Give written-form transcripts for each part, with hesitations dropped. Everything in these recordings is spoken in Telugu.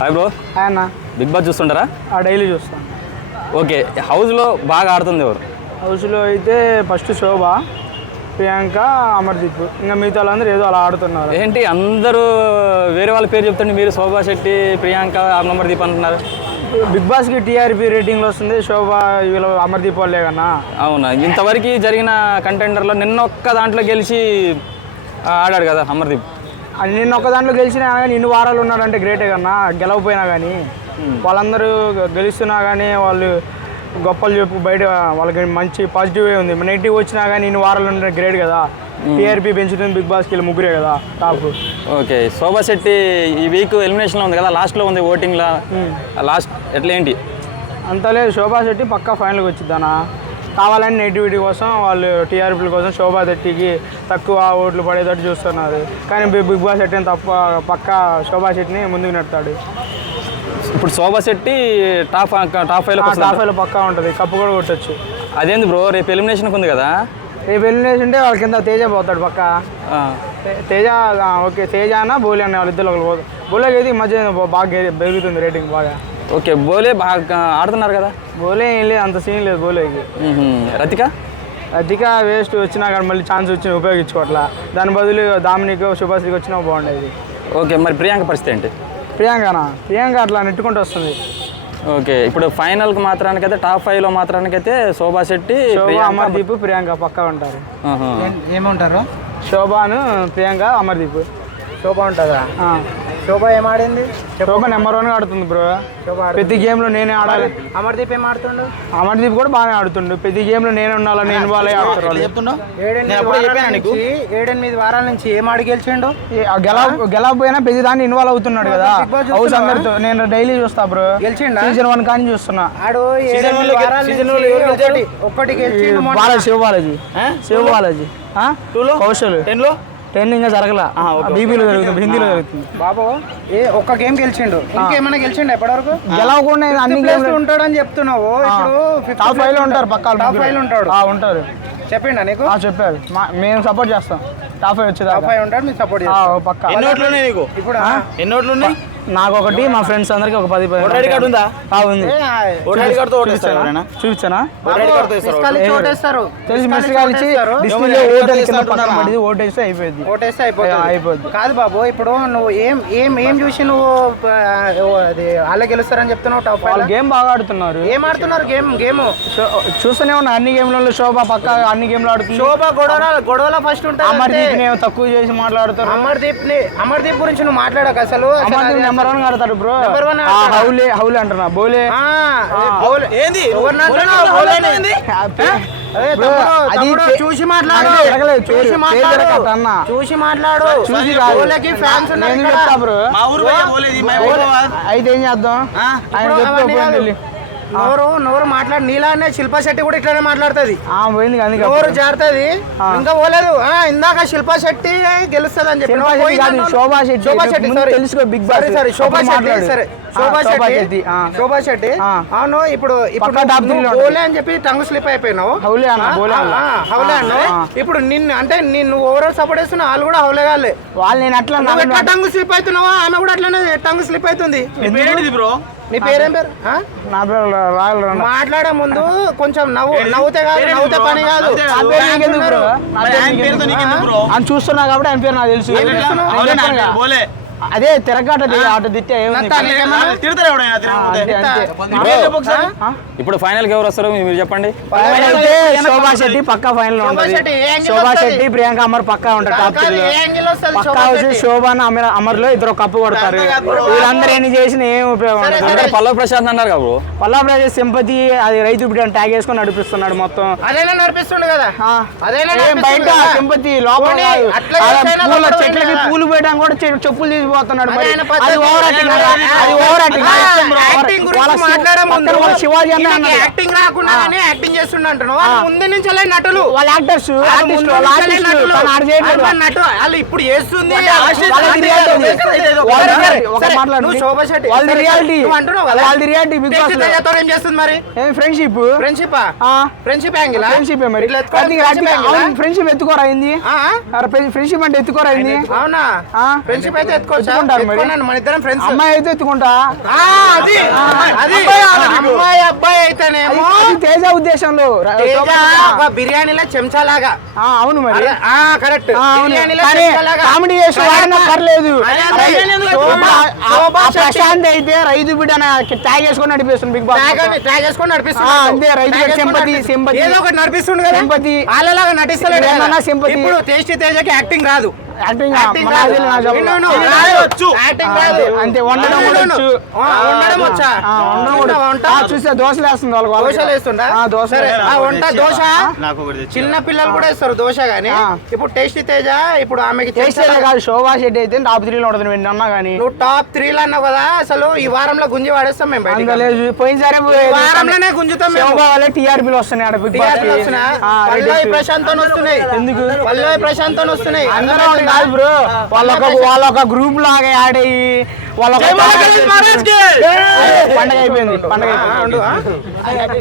Hi bro. అన్న బిగ్ బాస్ చూస్తుంటారా? డైలీ చూస్తాను. ఓకే, హౌస్లో బాగా ఆడుతుంది ఎవరు? హౌస్లో అయితే ఫస్ట్ శోభ, ప్రియాంక, అమర్దీప్, ఇంకా మిగతా వాళ్ళందరూ ఏదో అలా ఆడుతున్నారు. ఏంటి అందరూ వేరే వాళ్ళ పేరు చెప్తుంటే మీరు శోభా శెట్టి, ప్రియాంక, అమర్దీప్ అంటున్నారు? బిగ్ బాస్కి టీఆర్పీ రేటింగ్లో వస్తుంది, శోభ వీళ్ళు అమర్దీప్ వాళ్ళే కన్నా. అవునా, ఇంతవరకు జరిగిన కంటెండర్లో నిన్న ఒక్క దాంట్లో గెలిచి ఆడాడు కదా అమర్దీప్. నిన్న ఒక్క దాంట్లో గెలిచినా కానీ ఇన్ని వారాలు ఉన్నాడంటే గ్రేటే కన్నా. గెలవపోయినా కానీ వాళ్ళందరూ గెలుస్తున్నా కానీ వాళ్ళు గొప్పలు చెప్పు బయట వాళ్ళకి మంచి పాజిటివే ఉంది. నెగిటివ్ వచ్చినా కానీ ఇన్ని వారాలు ఉంటే గ్రేట్ కదా. టీఆర్పీ పెంచుతుంది బిగ్ బాస్కి వెళ్ళి ముగ్గురే కదా టాప్. ఓకే, శోభా శెట్టి ఈ వీక్ ఎలిమినేషన్లో ఉంది కదా, లాస్ట్లో ఉంది ఓటింగ్లో. లాస్ట్ ఎట్లా ఏంటి? అంతలేదు, శోభా శెట్టి పక్కా ఫైనల్కి వచ్చిద్దానా. కావాలని నెగిటివిటీ కోసం వాళ్ళు టీఆర్పీల కోసం శోభా శెట్టికి తక్కువ ఓట్లు పడేటట్టు చూస్తున్నారు. కానీ బిగ్ బాస్ శెట్టిని పక్కా శోభా శెట్టిని ముందుకు నెడతాడు. ఇప్పుడు శోభా శెట్టి టాప్ 5లో పక్కా ఉంటుంది, కప్పు కూడా కొట్టచ్చు. అదేంది బ్రో, రేపు ఎలిమినేషన్కి ఉంది కదా? రేపు ఎలిమినేషన్ ఉంటే వాళ్ళ కింద తేజ పోతాడు పక్క. తేజ ఓకే, తేజ అన్న బోలే అన్న వాళ్ళిద్దరు ఒకరు పోతారు. బోలేకి అయితే ఈ మధ్య బాగా పెరుగుతుంది రేటింగ్ బాగా. ఓకే, బోలే బాగా ఆడుతున్నారు కదా. బోలే ఏం లేదు, అంత సీన్ లేదు బోలేకి. రతిక వేస్ట్ వచ్చినా కానీ మళ్ళీ ఛాన్స్ వచ్చి ఉపయోగించుకోవట్లా. దాని బదులు దామినికి శుభాశ్రీకి వచ్చినా బాగుండేది. ఓకే, మరి ప్రియాంక పరిస్థితి ఏంటి? ప్రియాంక అట్లా నెట్టుకుంటూ వస్తుంది. ఓకే, ఇప్పుడు ఫైనల్కి మాత్రానికైతే టాప్ 5లో మాత్రానికైతే శోభా శెట్టి, అమర్దీప్, ప్రియాంక పక్కా ఉంటారు. ఏముంటారు? శోభాను, ప్రియాంక, అమర్దీప్. శోభ ఉంటుందా? శోభ ఏం ఆడింది? శోభ నెంబర్ 1 ఆడుతుంది బ్రో. ప్రతి గేమ్లో నేనే ఆడాలి. అమర్దీప్ ఏం ఆడుతుండు? అమర్దీప్ కూడా బాగానే ఆడుతుండు. ప్రతి గేమ్లో నేను ఉండాలి, నేను వాళ్ళే ఆడుతారు. 7-8 వారాల నుంచి ఏం ఆడి గెలిచిండు? గెలవపోయినా ప్రతి దాన్ని ఇన్వాల్వ్ అవుతున్నాడు కదా హౌస్ అందరితో. నేను డైలీ చూస్తా బ్రో. గెలిచిండా? సీజన్ 1 కానీ చూస్తున్నా. ఆడు ఒక్కటి గెలిచిండు. శివబాలాజీ, కౌశల్ 10 ఇంకా జరగల. బీబీలో జరుగుతుంది, హిందీలో జరుగుతుంది. బాబు ఒక్క గేమ్ గెలిచిండు, ఇంకేమైనా గెలిచిండు ఎప్పటివరకు? గెలవకుండా అన్ని గేమ్లు ఉంటాడని చెప్తున్నావు. ఇప్పుడు టాప్ 5లో ఉంటారు, పక్కా టాప్ 5లో ఉంటాడు. ఉంటారు. చెప్పిండా నీకు? చెప్పారు. మేము సపోర్ట్ చేస్తాం. టాప్ 5 వచ్చేది. టాప్ 5 ఉంటాడు, మీరు సపోర్ట్ చేస్తాం. పక్కా. ఇప్పుడు ఎన్ని ఓట్లు ఉన్నాయి? నాకు ఒకటి, మా ఫ్రెండ్స్ అందరికి ఒక 10. ఉందా? ఉంది. చూపించానా? తెలిసి మిస్ కాల్చి డిస్ప్లేలో ఓటేస్తే అయిపోద్ది. కాదు బాబు, ఇప్పుడు నువ్వు ఏం చూసి నువ్వు అది వాళ్ళే గెలుస్తారని చెప్తున్నావు? టాప్ 5 గేమ్ బాగా ఆడుతున్నారు. ఏం ఆడుతున్నారు? గేమ్ చూస్తూనే ఉన్నా అన్ని గేమ్లలో. శోభ పక్క అన్ని గేమ్లు ఆడుతుంది. శోభ గొడవల ఫస్ట్ ఉంటుంది. అమర్దీప్ తక్కువ చేసి మాట్లాడుతారు. అమర్దీప్ గురించి నువ్వు మాట్లాడక అసలు. నెంబర్ 1 ఆడతాడు బ్రో. హౌలే అంటున్నా. బోలే చూసి మాట్లాడు. అయితే ఏం చేద్దాం? ఆయన నోరు మాట్లాడు. నీలానే శిల్పా శెట్టి కూడా ఇట్లానే మాట్లాడుతుంది. పోయింది కానీ నోరు జారుతుంది. ఇంకా పోలేదు. ఇందాక శిల్పా శెట్టి గెలుస్తుంది అని చెప్పి శోభా శెట్టి తెలుసుకో. Big boss Shobha Shetty. అవును, ఇప్పుడు బోలే అని చెప్పి టంగ్ స్లిప్ అయిపోయినావు. హౌలే అన్నావు. ఇప్పుడు నిన్ను అంటే నిన్ను ఓవరాల్ సపోర్ట్ చేస్తున్నా. వాళ్ళు కూడా హౌలే కాలే. వాళ్ళు నేను అట్లా టంగ్ స్లిప్ అవుతున్నావా? ఆమె కూడా అట్లనే టంగ్ స్లిప్ అవుతుంది. బ్రో నీ పేరేం పేరు? నా పేరు రాయల్. మాట్లాడే ముందు కొంచెం నవ్వుతే పని కాదు. అని చూస్తున్నా కాబట్టి ఆయన పేరు నాకు తెలుసు. అదే తిరగట ఆట తిట్టే. ఇప్పుడు ఫైనల్ కి ఎవరు వస్తారు మీరు చెప్పండి? శోభా శెట్టి పక్కా ఫైనల్ లో ఉంటుంది. శోభా శెట్టి, ప్రియాంక, అమర్ పక్కా ఉంటారు టాప్ 3 పక్కా. వచ్చి శోభాను అమర్లో ఇద్దరు కప్పు కొడతారు. వీళ్ళందరూ ఎన్ని చేసిన ఏం ఉపయోగం ఉండదు. పల్లవి ప్రశాంత్ అన్నారు కదా. పల్లవి ప్రశాంత్ సింపతి అది రైతు బిడ్డ ట్యాగ్ వేసుకొని నడిపిస్తున్నాడు మొత్తం. అదేనా నడిపిస్తుండే కదా. బయట సింపతి లోపల చెట్లకి పూలు పోయడానికి కూడా చెప్పులు తీసిపోతున్నాడు. శివాజీ యాక్టింగ్ రాకుండా యాక్టింగ్ చేస్తుండ ముందు నుంచి నటులు వాళ్ళ యాక్టర్స్ వాళ్ళు ఇప్పుడు చేస్తుంది. ఏం చేస్తుంది మరి? ఫ్రెండ్షిప్ యాంగిల్ ఫ్రెండ్షిప్ ఎత్తుకోరా అయింది. ఫ్రెండ్షిప్ అంటే ఎత్తుకోరా అయింది. అవునా? ఫ్రెండ్షిప్ అయితే ఎత్తుకో. ఎత్తుకుంటారు మరి. ఎత్తుకున్నాను, మన ఇద్దరం ఫ్రెండ్స్. అమ్మాయి అయితే ఎత్తుకుంటా. అది అమ్మాయి అబ్బాయి అయితేనేమో అది తేజ ఉద్దేశంలో తేజ ఒక బిర్యానీలో చెంచాలాగా. అవును మరి. కరెక్ట్. బిర్యానీలో కానీ చెంచాలాగా కామెడీ చేసే వాడన్నా పర్లేదు. శోభా ప్రశాంత్ అయితే రైతు బిడ్డ ట్యాగ్ చేసుకొని నడిపిస్తుంది బిగ్ బాస్. ట్యాగ్ చేసుకొని నడిపిస్తుంది. అంతే, రైతు బిడ్డ సింపతి సింపతి ఏదో ఒకటి నడిపిస్తుండు కదా, సింపతి. వాళ్ళలాగా నటిస్తలేడు కదా. ఏమన్నా సింపతి. ఇప్పుడు టేస్టీ తేజకి యాక్టింగ్ రాదు. యాక్టింగ్ యాక్టింగ్ మన రాదు. అది నా చెప్పు. యాక్టింగ్ రాదు. అంతే, వండడం కూడా వచ్చు. వండడం వచ్చా? వండడం కూడా వంట చూస్తే దోశలు వేస్తుంది వాళ్ళకి. దోశలు వేస్తుండా? దోశ సరే, ఆ వంట దోశ చిన్న పిల్లలు కూడా వేస్తారు దోశ. గానీ ఇప్పుడు టేస్టీ తేజ ఇప్పుడు ఆమెకి టేస్ట్ కాదు. శోభా శెట్టి అయితే టాప్ 3 లో ఉంటుంది నేను అన్నా కానీ. నువ్వు టాప్ 3 లో అన్నావు కదా. అసలు ఈ వారంలో గుంజి వాడేస్తాం మేము బయటికి. లేదు, పోయినసారి ఈ వారంలోనే గుంజుతాం మేము. శోభా వాళ్ళే టీఆర్పీలు వస్తున్నాయి ఆడ బిగ్ బాస్ TRP వస్తున్నా? పల్లవి ప్రశాంత్ అని వస్తున్నాయి. ఎందుకు? పల్లవి ప్రశాంత్ అని వస్తున్నాయి. అందరూ కాదు బ్రో, వాళ్ళొక గ్రూప్ లాగా యాడ్ అయ్యి వాళ్ళొక పండగ అయిపోయింది.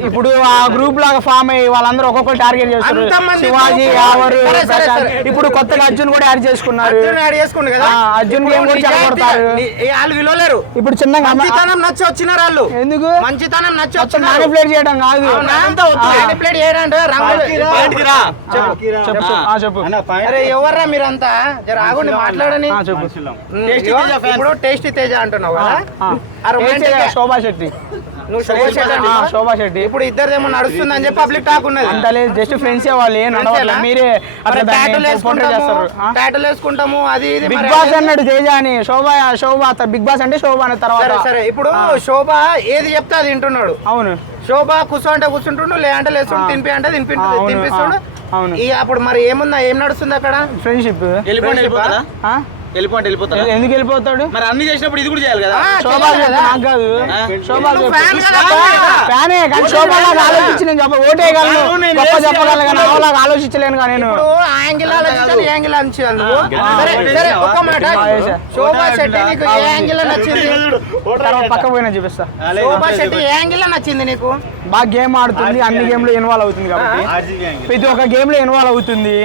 ఇప్పుడు ఆ గ్రూప్ లాగా ఫామ్ అయ్యి వాళ్ళందరూ ఒక్కొక్కరు టార్గెట్ చేస్తారు. అంతమంది శివాజీ, గ్రూపు. యావరు, సరే, సరే, ప్రశాంత్. సరే. ఇప్పుడు కొత్తగా అర్జున్ కూడా యాడ్ చేసుకున్నారు. అర్జున్ యాడ్ చేసుకుండు కదా. అర్జున్ ఇప్పుడు గేమ్ కూడా నిజాయితీగా కొడతారు. వాళ్ళు విలువలేరు. ఇప్పుడు చిన్నగా మంచితనం నచ్చి వచ్చినారు వాళ్ళు. ఎందుకు మంచితనం నచ్చి వచ్చినారు. మ్యానిపులేట్ చేయడం కాదు. మ్యానిపులేట్ చేయడంటే రంగులు. చెప్పు. అరే ఎవర్రా మీరంతా? జర ఆగుండి మాట్లాడని. చెప్పు. ఇప్పుడు టేస్టీ తేజ అంటున్నావు కదా. ఆ romantic గా శోభా శెట్టి. నువ్వు శోభా శెట్టి అంటున్నావు. శోభా శెట్టి. ఇప్పుడు ఇద్దరిదేమో నడుస్తుంది అని చెప్పి పబ్లిక్ టాక్ ఉన్నది. అంత లేదు, జస్ట్ ఫ్రెండ్స్ వాళ్ళు ఏం నడవట్లేదు. మీరే అట్లా ట్యాటూలు portray చేస్తారు. ట్యాటూలు వేసుకుంటాము అది ఇది. బిగ్ మరి బాస్ అన్నాడు తేజ అని. శోభ బిగ్ బాస్ అంటే శోభ అనే తర్వాత. సరే సరే, ఇప్పుడు శోభ ఏది చెప్తే అది వింటున్నాడు. అవును. శోభ కూర్చో అంటే కూర్చుంటుండు, లే అంటే లేస్తుండు, తినిపి అంటే తినిపిస్తుండు. అవును. అప్పుడు మరి ఏముందా, ఏం నడుస్తుంది అక్కడ? ఫ్రెండ్షిప్. వెళ్ళిపోతాడు. ఎందుకు వెళ్ళిపోతాడు? మరి అన్ని చేసినప్పుడు ఇది కూడా చేయాలి కదా. శోభా నాకు కాదు. శోభా నువ్వు fan కదా. ఫ్యానే కానీ శోభా లాగా ఆలోచించి నేను ఓటేయగలను, గొప్ప చెప్పగలను కానీ అవలాగా ఆలోచించలేను కానీ నేను. ఇప్పుడు ఆ యాంగిల్ ఆలోచించాలి, ఈ యాంగిల్ ఆలోచించాలి నువ్వు. సరే సరే, ఒక్క మాట. శోభా శెట్టి నీకు ఏ యాంగిల్ నచ్చింది? తర్వాత పక్క పోయినా చూపిస్తా. శోభా శెట్టి ఏ యాంగిల్ నచ్చింది నీకు? బాగా గేమ్ ఆడుతుంది, అన్ని గేమ్ లో ఇన్వాల్వ్ అవుతుంది కాబట్టి ప్రతి ఒక్క గేమ్ లో ఇన్వాల్వ్ అవుతుంది.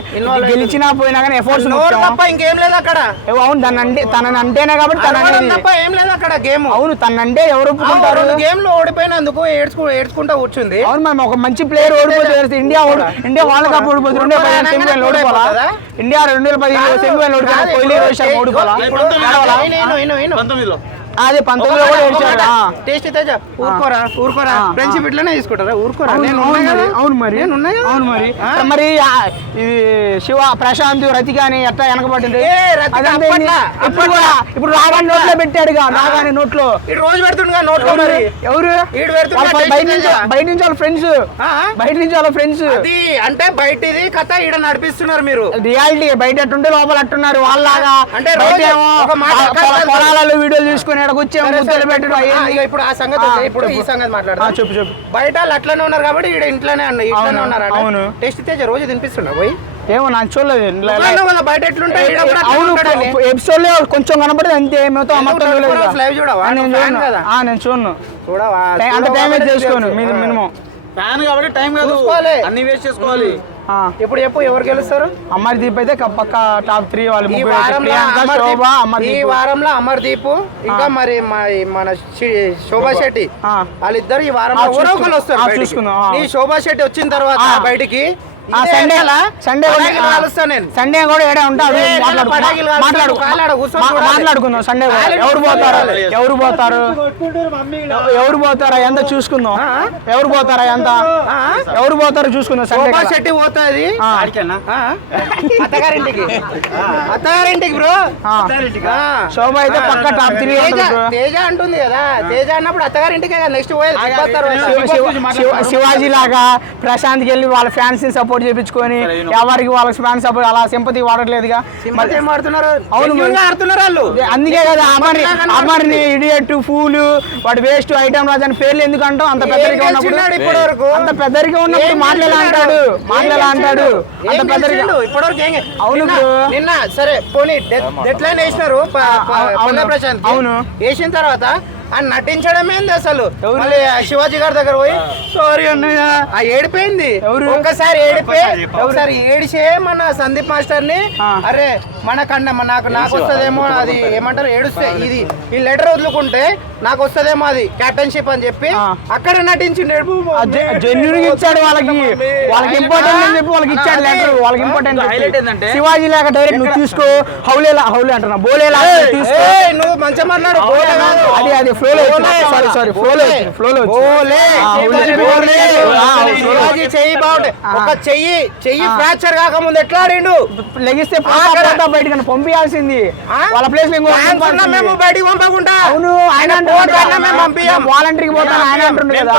గెలిచినా పోయినా కానీ ఎఫర్ట్స్ నోరు తప్ప ఇంకేం లేదు అక్కడ. అవును, తనని అంటేనే కాబట్టి తన అరవడం తప్ప ఏం లేదు అక్కడ గేమ్. అవును, తనంటే ఎవరు ఒప్పుకుంటారు? గేమ్ లో ఓడిపోయినందుకు ఏడ్చుకుంటా కూర్చుంది. అవును, మనం ఒక మంచి ప్లేయర్ ఓడిపోతే ఇండియా వరల్డ్ కప్ ఓడిపోతుంది. 2015 సెమీఫైనల్ ఓడిపోలా. ఇండియా 2015 సెమీఫైనల్ ఓడిపోయినా, కోహ్లీ, రోహిత్ శర్మ ఓడిపోలా. అదే 19లో కూడా ఏడ్చాడు. టేస్ట్ తేజ ఊరుకోరా. ఫ్రెండ్షిప్ ఇట్లనే తీసుకుంటారా? ఊరుకోరా. అవును మరి. మరి ఇది శివ, ప్రశాంత్, రతిక అని ఎట్లా వెనకబడింది? ఇప్పుడు రాగానే నోట్లో పెట్టాడుగా. రాగానే నోట్లో రోజు పెడుతుండగా నోట్లో. ఎవరు? బయట నుంచి వాళ్ళ ఫ్రెండ్స్. బయట నుంచి వాళ్ళ ఫ్రెండ్స్. అది అంటే బయటది కథ ఈడ నడిపిస్తున్నారు మీరు. రియాలిటీ బయట అట్టుంటే లోపల అట్టున్నారు వాళ్ళలాగా. అంటే పొలాలలో వీడియోలు తీసుకుని ముద్దలు పెట్టడం. ఇప్పుడు ఆ సంగతి, ఇప్పుడు ఈ సంగతి మాట్లాడతా. చెప్పు. బయట వాళ్ళు అట్లనే ఉన్నారు కాబట్టి ఈడ ఇంట్లోనే ఉన్నారు. అవును. టేస్ట్ తేజ రోజు తినిపిస్తున్నా పోయి. ఏమో నాకు చూడలేదు. బయట ఎట్లుంటాయి? అవును, ఎపిసోడ్ లో కొంచెం కనపడేది అంతే. మొత్తం లైవ్ చూడవా? నేను చూడను. చూడవా? అంత టైం అయితే చేసుకోను మినిమం. ఫ్యాన్ కాబట్టి టైం కాదు, అన్ని వేస్ట్ చేసుకోవాలి. ఇప్పుడు చెప్పు, ఎవరు గెలుస్తారు? అమర్దీప్ అయితే పక్క టాప్ 3 వాళ్ళు. ఈ వారంలో అమర్దీప్ ఇంకా మరి మన శోభా శెట్టి వాళ్ళిద్దరు ఈ వారంలో ఒకరు వస్తారు. చూసుకుందాం. ఈ శోభా శెట్టి వచ్చిన తర్వాత బయటికి సండే కూడా ఏడే ఉంటాడు. మాట్లాడుకుందాం. సండే ఎవరు పోతారా ఎంత చూసుకుందాం. ఎవరు పోతారో చూసుకుందాం. శోభా శెట్టి పోతుంది అత్తగారింటికి బ్రో. శోభ అయితే పక్క టాప్ 3. తేజ అంటుంది కదా, తేజ అన్నప్పుడు అత్తగారింటికే కదా నెక్స్ట్ పోయేది. శివాజీ లాగా ప్రశాంత్కి వెళ్ళి వాళ్ళ ఫ్యాన్స్ ని సపోర్ట్ చేయించుకొని ఎవరికి వాళ్ళకి ఫ్యాన్స్ సపోర్ట్ అలా సింపతి వాడట్లేదుగా. అందుకే కదా అమర్ని ఇడియట్, ఫూల్, వాడు వేస్ట్, ఐటమ్ రాజు అని పేర్లు ఎందుకు అంటాం? అంత పెద్దరిగా ఉన్నప్పుడు మాట్లాడాలంటాడు. అంత పెద్దరిగా. అవును నిన్న సరే పోనీ డెడ్ లైన్ వేసినారు ప్రశాంత్. అవును, వేసిన తర్వాత అని నటించడం ఏంది అసలు మళ్ళీ ఆ శివాజీ గారి దగ్గర పోయి సారీ అన్నయ్య ఆ ఏడిపోయింది ఒక్కసారి ఒకసారి ఏడిచే మన సందీప్ మాస్టర్ ని అరే మనకన్నా నాకు వస్తుందేమో అది ఏమంటారు ఏడుస్తే ఇది ఈ లెటర్ వదులుకుంటే నాకు వస్తుందేమో అది క్యాప్టెన్షిప్ అని చెప్పి అక్కడ నటించిండు జెన్యున్ ఇచ్చాడు వాళ్ళకి ఇంపార్టెంట్ అని చెప్పి వాళ్ళకి ఇచ్చాడు లెటర్ వాళ్ళకి ఇంపార్టెంట్ ఏంటంటే శివాజీ లాగా డైరెక్ట్ నువ్వు తీసుకో హౌలే అంటున్నా బోలేలా తీసుకో నువ్వు మంచిగా మాట్లాడు అది ఫ్లోలో సారీ ఫ్లోలో శివాజీ చెయ్యి బాగుండే ఒక చెయ్యి ఫ్రాక్చర్ కాకముందు ఎట్లా ఆడిండు లెగిస్తే బయటకు పంపించాల్సింది వాళ్ళ ప్లేస్ మేము బయటికి పంపకుండా అవును ఆయన వాలంటీర్కి పోతాను ఆయన అంటుండే కదా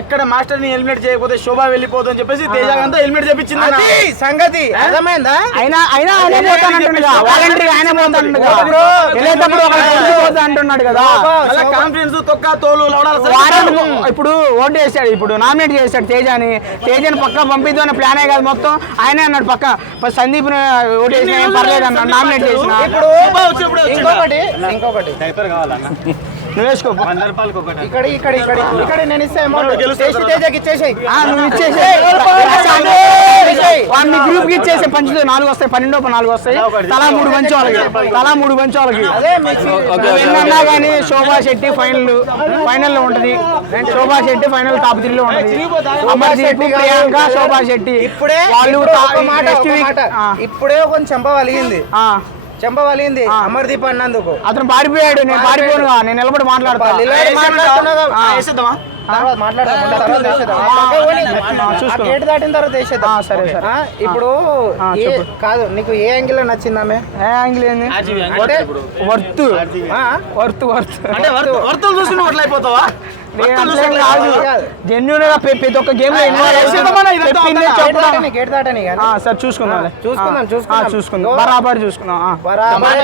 ఎక్కడ మాస్టర్ ని ఎలిమినేట్ చేయకపోతే శోభ వెళ్ళిపోదు అని చెప్పేసి తేజ అంతా ఎలిమినేట్ చేపించింది అది సంగతి అర్థమైందా ఆయన ఆయనే పోతానంటుండగా వాలంటీర్ ఆయన పోతానంటుగా పోతా అంటున్నాడు కదా కాన్ఫిడెన్స్ తొక్క తోలు ఇప్పుడు ఓటు చేశాడు ఇప్పుడు నామినేట్ చేశాడు తేజని పక్క పంపిద్దు అనే ప్లానే కాదు మొత్తం ఆయనే అన్నాడు పక్క సందీప్ ఓటు చేసిన ఏం పర్లేదు అన్నాడు నామినేట్ చేసిన ఇప్పుడు ఇంకొకటి నువ్వు వేసుకో ఇక్కడ నేను ఇస్తే అమౌంట్ తేజకి ఇచ్చేసేయ్ నువ్వు ఇచ్చేసేయ్ మీ గ్రూప్ కి ఇచ్చేసి పంచుతో 4 వస్తాయి 12 4 వస్తాయి తలా 3 పంచి వాళ్ళకి అదే ఎన్నన్నా కానీ శోభా శెట్టి ఫైనల్ లో ఉంటది శోభా శెట్టి ఫైనల్ టాప్ 3 లో ఉంటది అమర్దీప్ ప్రియాంక శోభా శెట్టి ఇప్పుడే వాళ్ళు ఇప్పుడే కొంచెం చెంప వలిగింది అమర్దీప్ అన్నందుకు అతను పారిపోయాడు నేను పారిపోను నేను నిలబడి మాట్లాడతా దాటిన తర్వాత వేసేద్దాం సరే ఇప్పుడు కాదు నీకు ఏ యాంగిల్ నచ్చింది ఆమె ఏ యాంగిల్ ఏంది వర్త్ చూసుకున్నట్లయిపోతావా జెన్యున్ గా ప్రతి ఒక్క గేమ్ లో గేట్ దాటని సార్ చూసుకుందాం చూసుకుందాం బరాబర్ చూసుకుందాం బరాబర్